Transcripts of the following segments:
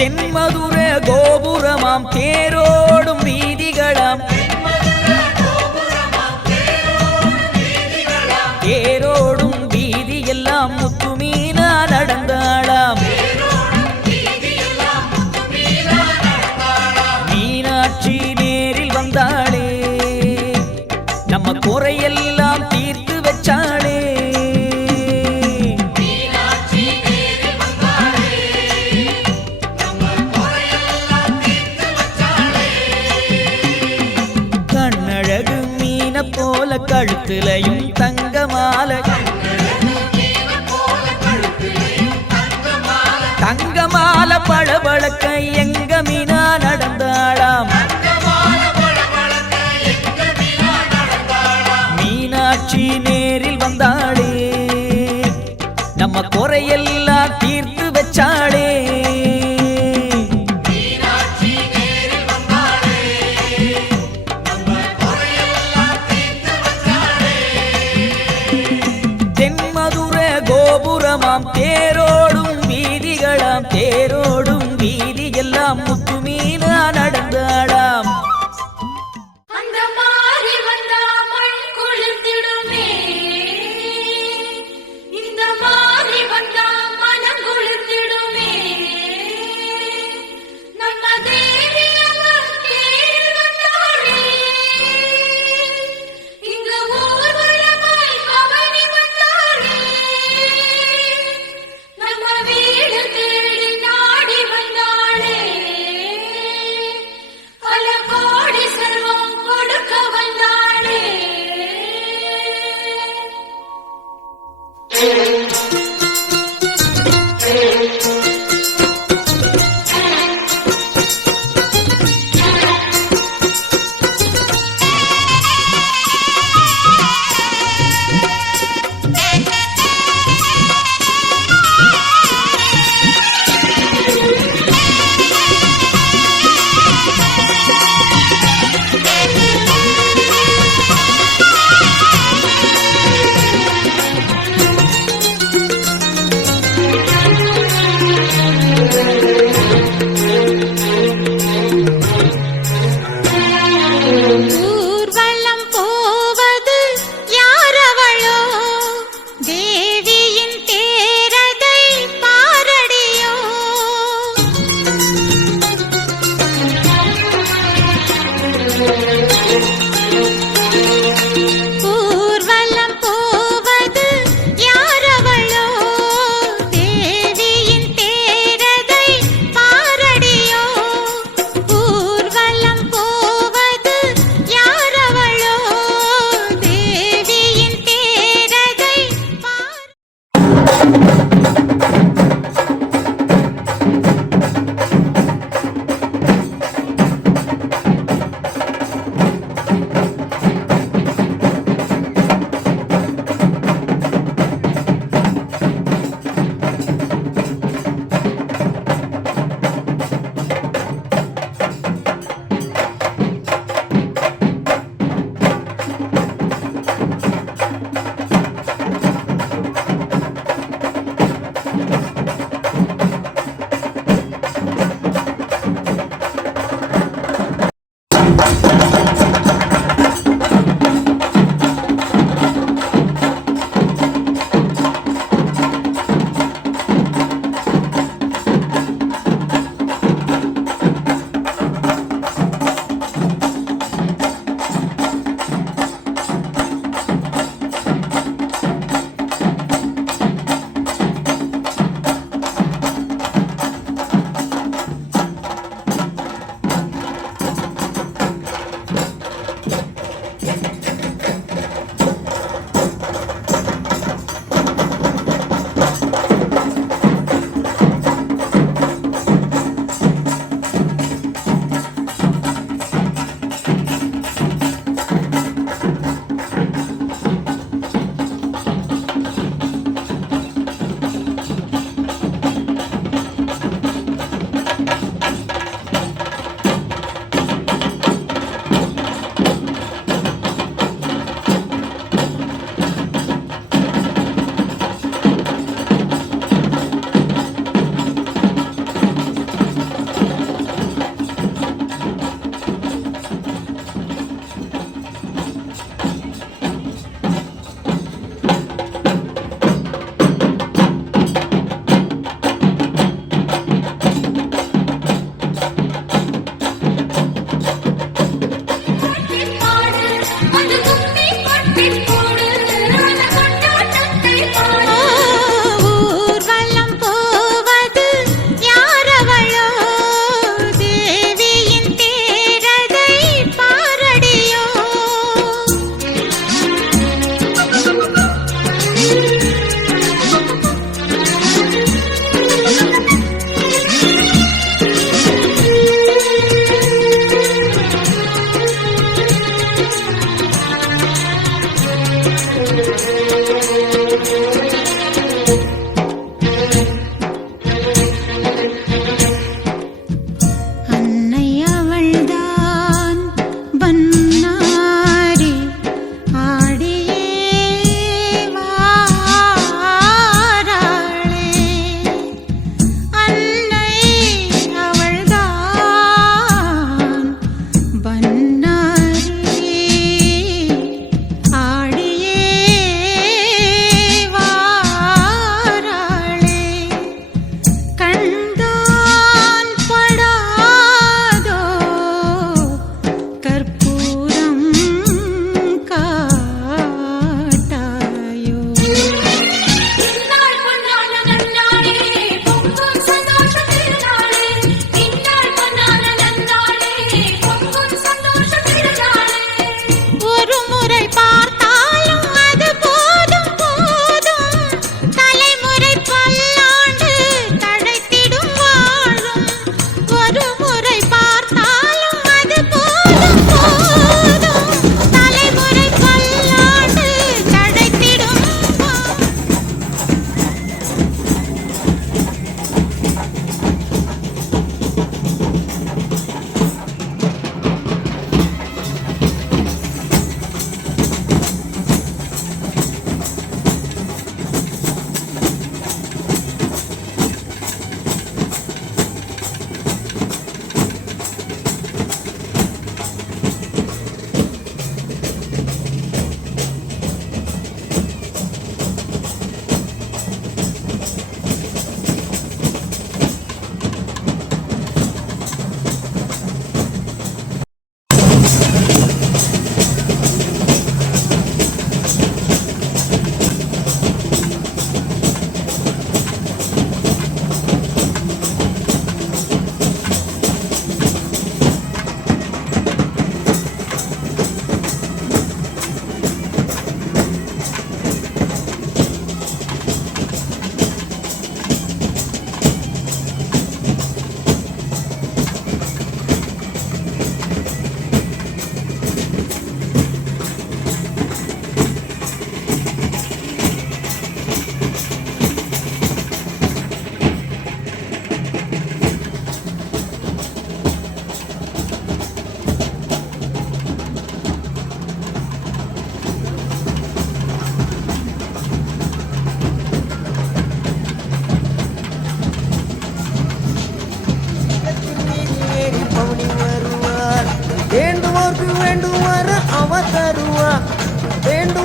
தென்மதுர கோபுரமாம் தேரோடும் வீதிகளாம் தேரோடும் வீதியெல்லாம் முத்துமீனா நடந்தாளாம் மீனாட்சி நேரில் வந்தாளே நம்ம குறையெல்லாம் தீர்த்து வச்சாளே போல கழுத்திலையும் தங்கமால தங்கமால பளபளக்க எங்க மீனா நடந்தாளாம் மீனாட்சி நேரில் வந்தாளே நம்ம குறையெல்லாம் தீர்த்து வச்சாளே கோபுரமாம் தேரோடும் வீதிகளாம் தேரோடும் வீதியெல்லாம் முத்துமீனா நடந்தாளாம் அந்த மாறி வந்தா மண் குளிர்ந்திடுமே இந்த மாறி வந்தா மனம் குளிர்ந்திடுமே நம்ம தேவி தேடி வந்தாளே இங்கு ஊர்வலமாய் பவனி வந்தாளே நம்ம வீடு தேடி நாடி வந்தாளே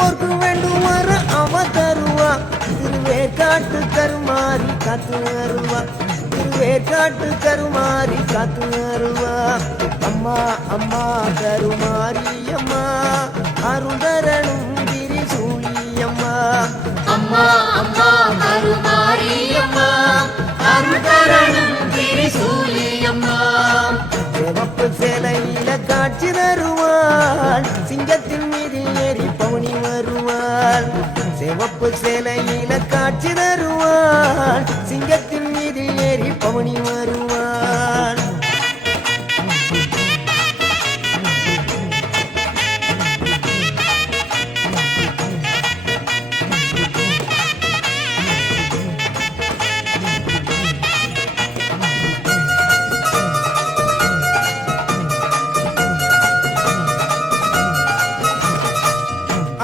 வேண்டுவோர்க்கு வேண்டும் வர அவ தருவா திருவேற்காட்டு கருமாறி காத்து வருவா திருவேற்காட்டு கருமாறி காத்து வருவா அம்மா அம்மா கருமாரி அம்மா அருளரணும் திரிசூலியம்மா அம்மா அம்மா கருமாரி அம்மா அருள்தரணும் திரிசூலியம்மா சிவப்பு சேலையில காட்சி தருவாள் சிங்கத்தின் மீது ஏறி பவுனி வருவாள் சிவப்பு சேலையில காட்சி தருவாள் சிங்கத்தின் மீது ஏறி பவுனி வருவாள்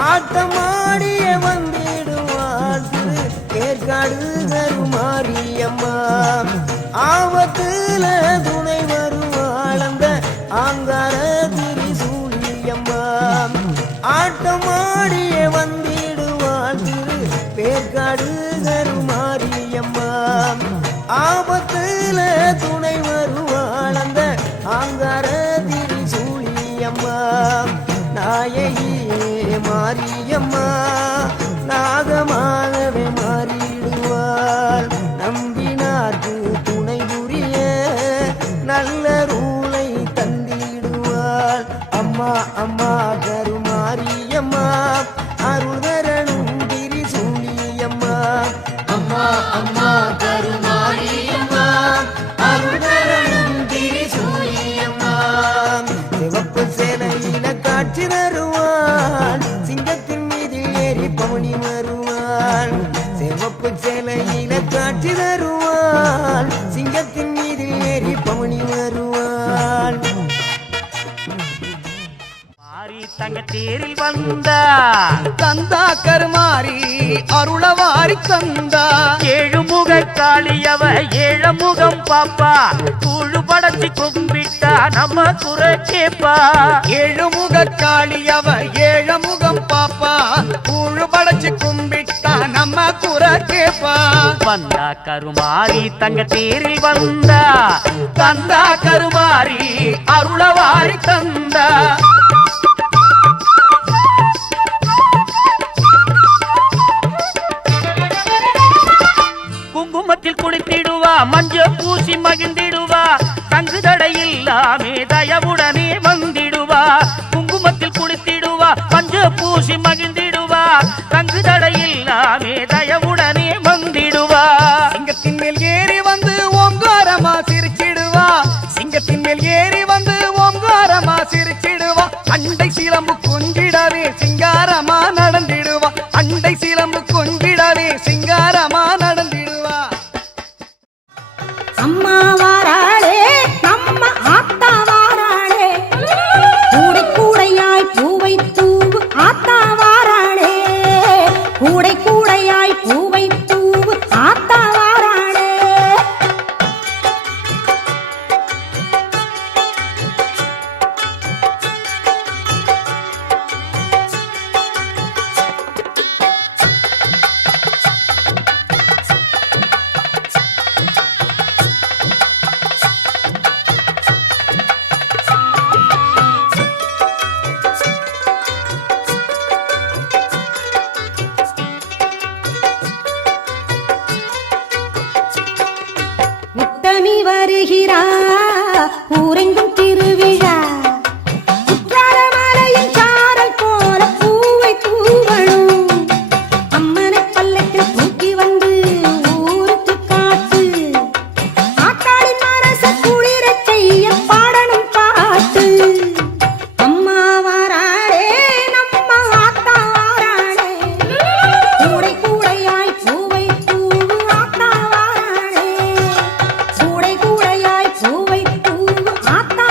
ஆட்டமாடிய வந்திடுவாள் ஏற்காடு கருமாரியம்மா ஆபத்துல துணை வருவாள் அந்த ஆங்கார திரிசூலியம்மா ஆட்டமாடிய வந்திடுவாள் ஏற்காடு கருமாரியம்மா ஆபத்துல துணை வருவாள் அந்த ஆங்கார திரிசூலியம்மா நாயகி மாரியம்மா நாகமாகவே மாறிடுவாள் நம்பினார்க்கு துணை புரிய நல்ல ரூலை தந்திடுவாள் அம்மா அம்மா கருமாரியம்மா அருள்வரணும் திரிசூலியம்மா அம்மா அம்மா கருமாரி அம்மா அருள்தரணும் திரிசூலியம்மா சிவப்பு சேலையில காட்சி தருவாள் சிங்கத்தின் மீது ஏறி பவுனி வருவாள் சிவப்பு சேலையில காட்சி தருவாள் சிங்கத்தின் மீது ஏறி பவுனி வருவாள் மாறி தங்க தேரில் வந்தா தந்தா கருமாரி அருளவாரி தந்தா ஏழு முக காளியவ ஏழு முகம் பாப்பா கூழு படைச்சு கும்பிட்டா நம்ம குறை கேப்பா ஏழு முக காளியவ ஏழு முகம் பாப்பா கூழு படைச்சு கும்பிட்டா நம்ம குறை கேப்பா வந்தா கருமாரி தங்க தேரில் வந்தா தந்தா கருமாரி அருளவாரி தந்தா குங்குமத்தில் குளித்திடுவா மஞ்ச பூசி மகிழ்ந்திடுவா தங்கு தடையில்லாமே தயவுடனே வந்திடுவா குங்குமத்தில் குளித்திடுவா மஞ்ச பூசி மகிழ்ந்திடுவா தங்கு தடையில்லாமே தயவுடனே வந்திடுவா சிங்கத்தின் மேல் ஏறி வந்து ஓங்காரமா சிரிச்சிடுவா சிங்கத்தின் மேல் ஏறி வந்து ஓங்காரமா சிரிச்சிடுவா அண்டை சிலம்பு கொஞ்சிடவே சிங்காரமா நடந்திடுவா அண்டை சிலம்பு கொஞ்சிடவே சிங்காரமா நடந்திடுவா அம்மா வாராளே நம்ம ஆத்தா வாராளே கூடை கூடையாய் பூவை தூவு ஆத்தா வாராளே கூடை கூடையாய் பூவை தூவு ஆத்தா வாராளே முத்தமி வருகிறா ஊரெங்கும் திருவிழா சிற்றால மலையின் சாரல் போல பூவை தூவணும் அம்மனை பல்லக்கில் தூக்கி வந்து ஊருக்கு காட்டு சாக்காடி மனசு குளிரச் செய்ய பாடணும் பாட்டு அம்மா வாராளே நம்ம ஆத்தா வாராளே கூடை கூடையாய் பூவை தூவு ஆத்தா வாராளே கூடை கூடையாய் பூவை தூவு ஆத்தா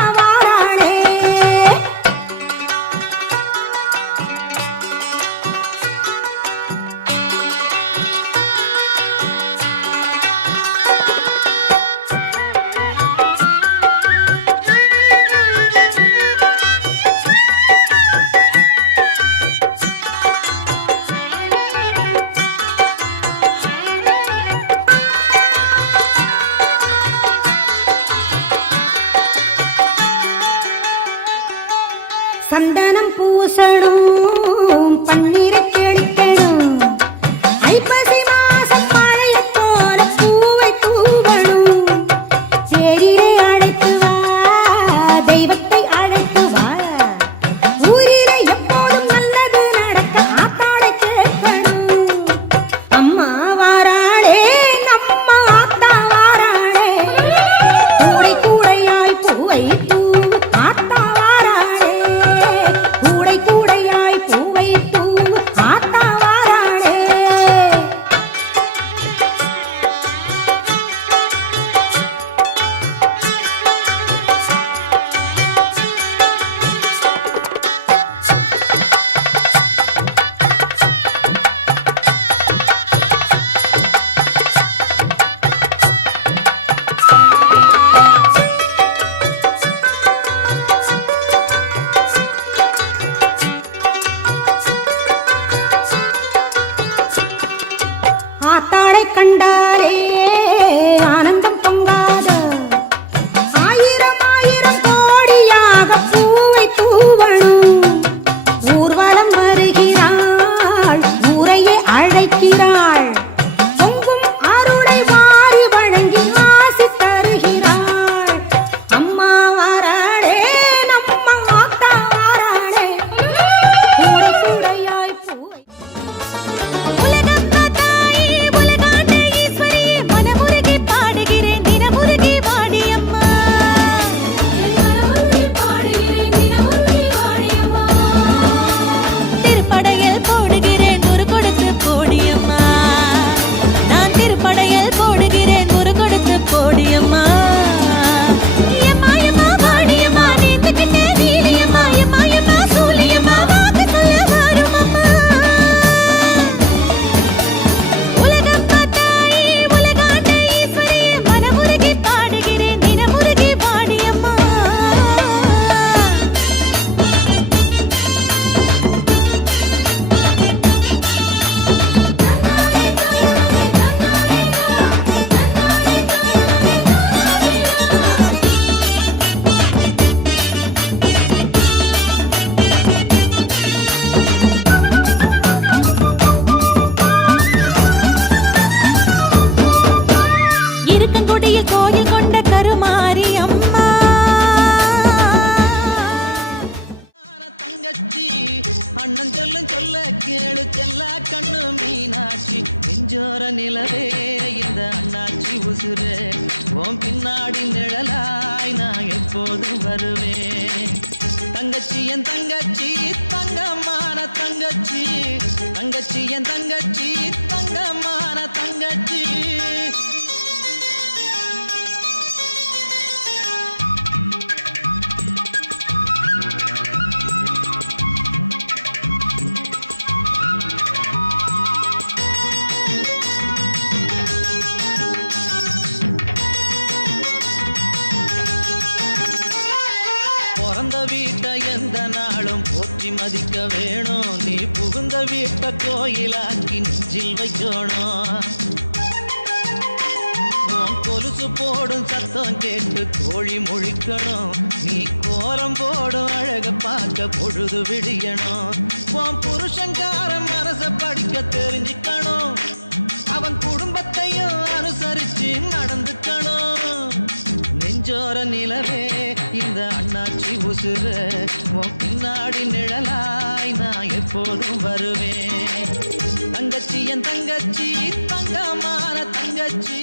கண்டாரே ஆனந்தம் பொங்காத ஆயிரம் ஆயிரம் கோடியாக பூவை தூவணும் ஊர்வலம் வருகிறாள் ஊரையே அழைக்கிறாள் பொங்கும் அருளை வாரி வழங்கி ஆசி தருகிறாள் அம்மா வாராளே நம்ம ஆத்தா வாராளே கூடை கூடையாய் பூவை இருக்கங்குடியில் கோயில் கொண்ட கருமாரி அம்மா தங்கச்சி அண்ணன் சொல்லும் சொல்ல கேளு செல்லா கண்ணு மீனாட்சி நெஞ்சோர நிலவே இந்த அண்ணாச்சி உசுரே உன் பின்னாடி நிழலாய் நான் எப்போதும் வருவேன் தங்கச்சி என் தங்கச்சி தங்கமான தங்கச்சி தங்கச்சி என் தங்கச்சி தங்கமான தங்கச்சி பிறந்த வீட்டை எந்த நாளும் போற்றி மதிக்க வேணும் நீ புகுந்த வீட்டை கோயிலாக்கி நெஞ்சில் வைக்கணும் உன் கொலுசு போடும் சத்தம் கேட்டு கோழி முழிக்கணும் நீ கோலம் போடும் அழக பார்க்க பொழுது விடியணும் உன் புருஷங்காரன் மனச படிக்க தெரிஞ்சுக்கணும் அவன் குடும்பத்தையும் அனுசரிச்சு நடந்துக்கணும் நெஞ்சோர நிலவே இந்த அண்ணாச்சி உசுர உன் பின்னாடி நிழலாய் நான் எப்போதும் வருவேன் தங்கச்சி என் தங்கச்சி தங்கமான தங்கச்சி